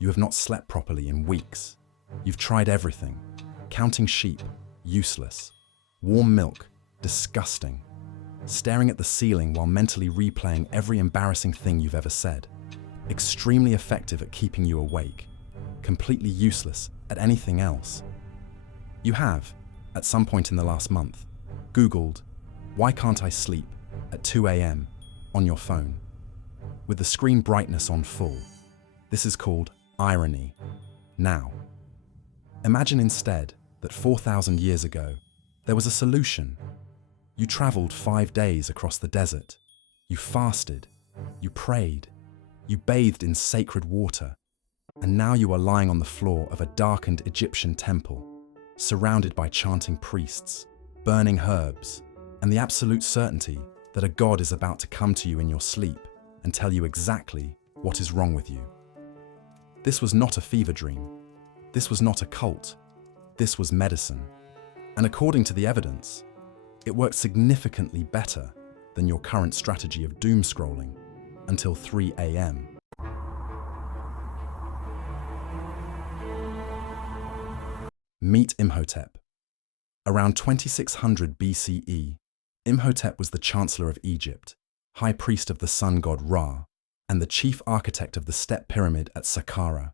You have not slept properly in weeks. You've tried everything. Counting sheep, useless. Warm milk, disgusting. Staring at the ceiling while mentally replaying every embarrassing thing you've ever said. Extremely effective at keeping you awake. Completely useless at anything else. You have, at some point in the last month, Googled, "Why can't I sleep?" at 2 a.m. on your phone, with the screen brightness on full. This is called irony. Now, imagine instead that 4,000 years ago, there was a solution. You traveled 5 days across the desert. You fasted. You prayed. You bathed in sacred water. And now you are lying on the floor of a darkened Egyptian temple, surrounded by chanting priests, burning herbs, and the absolute certainty that a god is about to come to you in your sleep and tell you exactly what is wrong with you. This was not a fever dream. This was not a cult. This was medicine. And according to the evidence, it worked significantly better than your current strategy of doom scrolling until 3 a.m. Meet Imhotep. Around 2600 BCE, Imhotep was the Chancellor of Egypt, High Priest of the sun god Ra, and the chief architect of the Step Pyramid at Saqqara,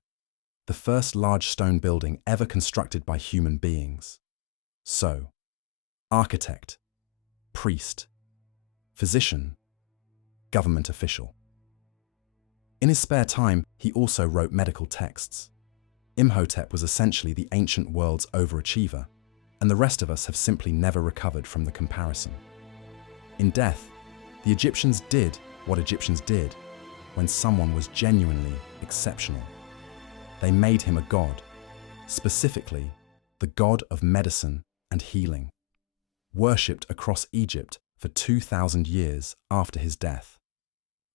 the first large stone building ever constructed by human beings. So, architect, priest, physician, government official. In his spare time, he also wrote medical texts. Imhotep was essentially the ancient world's overachiever, and the rest of us have simply never recovered from the comparison. In death, the Egyptians did what Egyptians did when someone was genuinely exceptional. They made him a god, specifically the god of medicine and healing, worshipped across Egypt for 2,000 years after his death.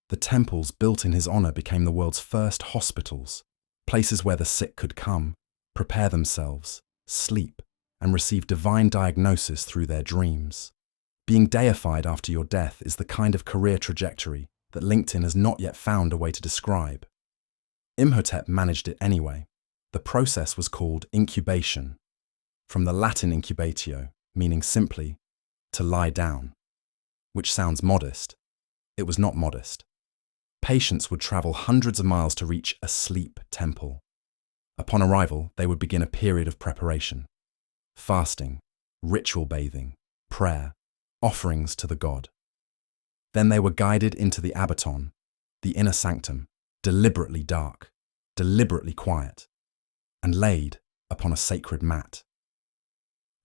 The temples built in his honor became the world's first hospitals, places where the sick could come, prepare themselves, sleep, and receive divine diagnosis through their dreams. Being deified after your death is the kind of career trajectory that LinkedIn has not yet found a way to describe. Imhotep managed it anyway. The process was called incubation, from the Latin incubatio, meaning simply to lie down, which sounds modest. It was not modest. Patients would travel hundreds of miles to reach a sleep temple. Upon arrival, they would begin a period of preparation. Fasting, ritual bathing, prayer, offerings to the god. Then they were guided into the abaton, the inner sanctum, deliberately dark, deliberately quiet, and laid upon a sacred mat.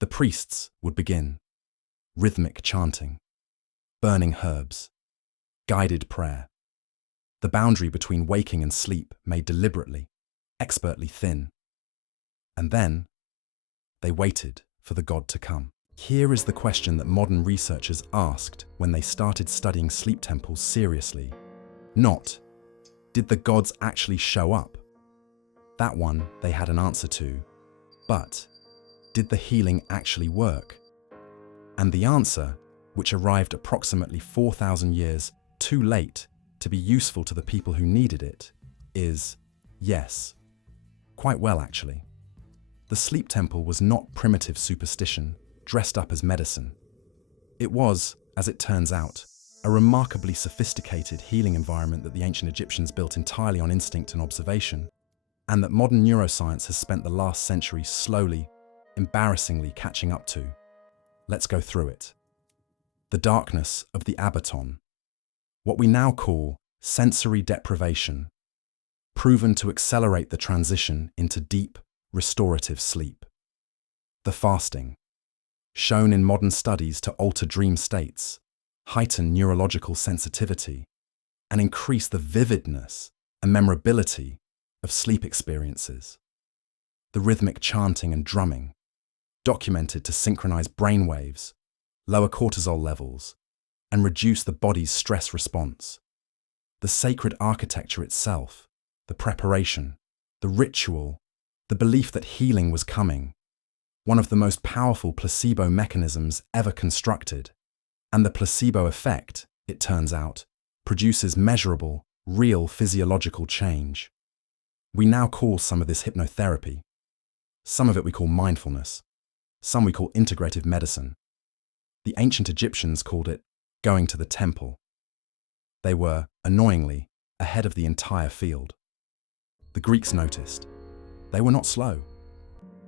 The priests would begin rhythmic chanting, burning herbs, guided prayer, the boundary between waking and sleep made deliberately, expertly thin. And then they waited for the god to come. Here is the question that modern researchers asked when they started studying sleep temples seriously. Not, did the gods actually show up? That one they had an answer to. But, did the healing actually work? And the answer, which arrived approximately 4,000 years too late to be useful to the people who needed it, is yes. Quite well, actually. The sleep temple was not primitive superstition dressed up as medicine. It was, as it turns out, a remarkably sophisticated healing environment that the ancient Egyptians built entirely on instinct and observation, and that modern neuroscience has spent the last century slowly, embarrassingly catching up to. Let's go through it. The darkness of the abaton, what we now call sensory deprivation, proven to accelerate the transition into deep, restorative sleep. The fasting, shown in modern studies to alter dream states, heighten neurological sensitivity, and increase the vividness and memorability of sleep experiences. The rhythmic chanting and drumming, documented to synchronize brain waves, lower cortisol levels, and reduce the body's stress response. The sacred architecture itself, the preparation, the ritual, the belief that healing was coming, one of the most powerful placebo mechanisms ever constructed. And the placebo effect, it turns out, produces measurable, real physiological change. We now call some of this hypnotherapy. Some of it we call mindfulness. Some we call integrative medicine. The ancient Egyptians called it going to the temple. They were, annoyingly, ahead of the entire field. The Greeks noticed. They were not slow.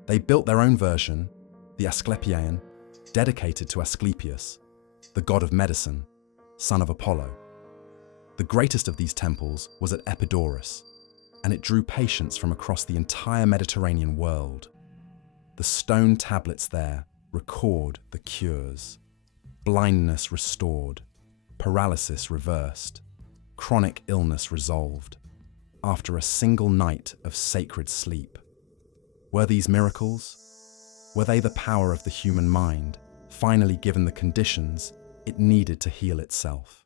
They built their own version, the Asclepian, dedicated to Asclepius, the god of medicine, son of Apollo. The greatest of these temples was at Epidaurus, and it drew patients from across the entire Mediterranean world. The stone tablets there record the cures. Blindness restored, paralysis reversed, chronic illness resolved, after a single night of sacred sleep. Were these miracles? Were they the power of the human mind, finally given the conditions it needed to heal itself?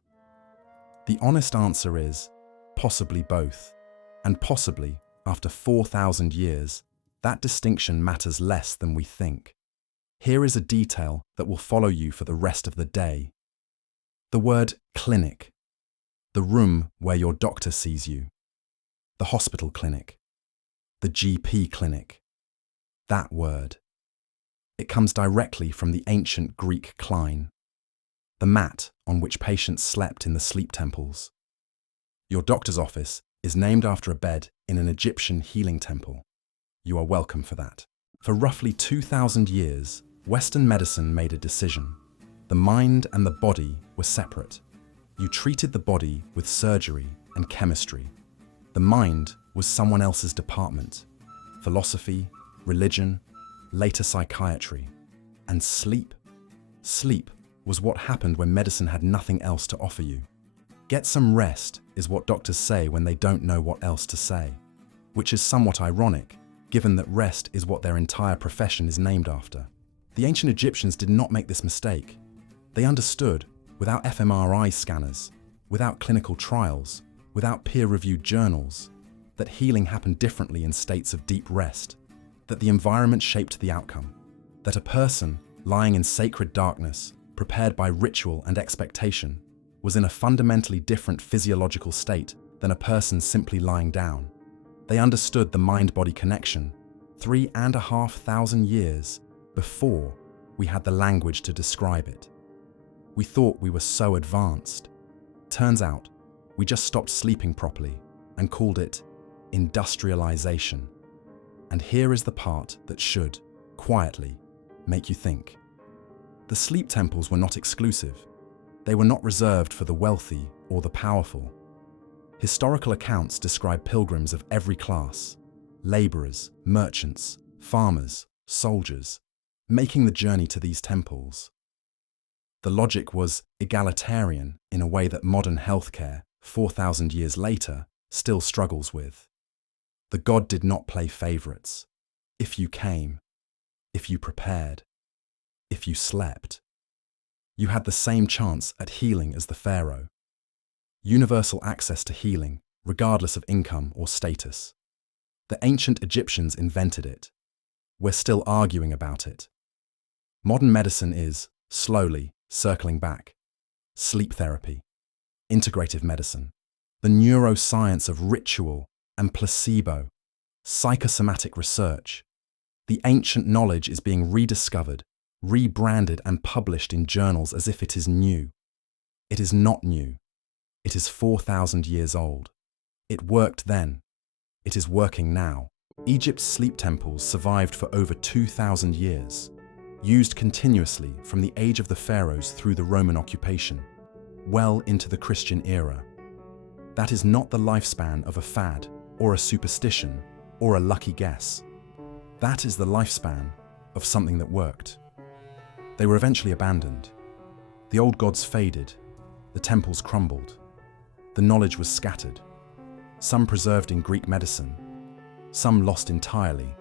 The honest answer is, possibly both, and possibly, after 4,000 years, that distinction matters less than we think. Here is a detail that will follow you for the rest of the day. The word clinic, the room where your doctor sees you, the hospital clinic, the GP clinic, that word. It comes directly from the ancient Greek klein, the mat on which patients slept in the sleep temples. Your doctor's office is named after a bed in an Egyptian healing temple. You are welcome for that. For roughly 2,000 years, Western medicine made a decision. The mind and the body were separate. You treated the body with surgery and chemistry. The mind was someone else's department. Philosophy, religion, later psychiatry. And sleep. Sleep was what happened when medicine had nothing else to offer you. Get some rest is what doctors say when they don't know what else to say, which is somewhat ironic, given that rest is what their entire profession is named after. The ancient Egyptians did not make this mistake. They understood, without fMRI scanners, without clinical trials, without peer-reviewed journals, that healing happened differently in states of deep rest, that the environment shaped the outcome, that a person lying in sacred darkness, prepared by ritual and expectation, was in a fundamentally different physiological state than a person simply lying down. They understood the mind-body connection 3,500 years before we had the language to describe it. We thought we were so advanced. Turns out, we just stopped sleeping properly and called it industrialization. And here is the part that should, quietly, make you think. The sleep temples were not exclusive. They were not reserved for the wealthy or the powerful. Historical accounts describe pilgrims of every class, laborers, merchants, farmers, soldiers, making the journey to these temples. The logic was egalitarian in a way that modern healthcare, 4,000 years later, still struggles with. The god did not play favorites. If you came, if you prepared, if you slept, you had the same chance at healing as the pharaoh. Universal access to healing, regardless of income or status. The ancient Egyptians invented it. We're still arguing about it. Modern medicine is, slowly, circling back. Sleep therapy, integrative medicine, the neuroscience of ritual and placebo, psychosomatic research. The ancient knowledge is being rediscovered, rebranded and published in journals as if it is new. It is not new. It is 4,000 years old. It worked then. It is working now. Egypt's sleep temples survived for over 2,000 years, used continuously from the age of the pharaohs through the Roman occupation, well into the Christian era. That is not the lifespan of a fad, or a superstition, or a lucky guess. That is the lifespan of something that worked. They were eventually abandoned. The old gods faded, the temples crumbled, the knowledge was scattered, some preserved in Greek medicine, some lost entirely,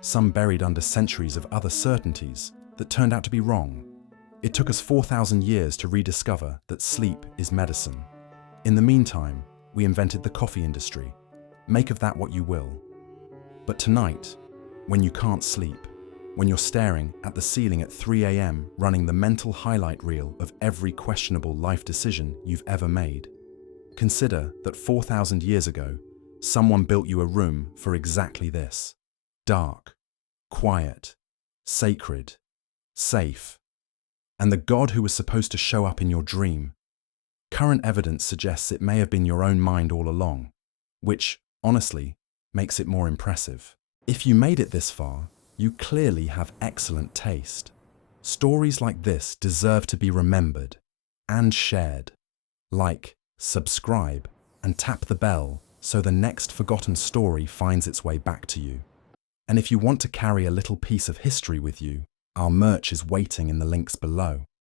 some buried under centuries of other certainties that turned out to be wrong. It took us 4,000 years to rediscover that sleep is medicine. In the meantime, we invented the coffee industry. Make of that what you will. But tonight, when you can't sleep, when you're staring at the ceiling at 3 a.m. running the mental highlight reel of every questionable life decision you've ever made, consider that 4,000 years ago, Someone built you a room for exactly this. Dark, quiet, sacred, safe. And the God who was supposed to show up in your dream, current evidence suggests it may have been your own mind all along, which, honestly, makes it more impressive. If you made it this far, you clearly have excellent taste. Stories like this deserve to be remembered and shared. Like, subscribe, and tap the bell so the next forgotten story finds its way back to you. And if you want to carry a little piece of history with you, our merch is waiting in the links below.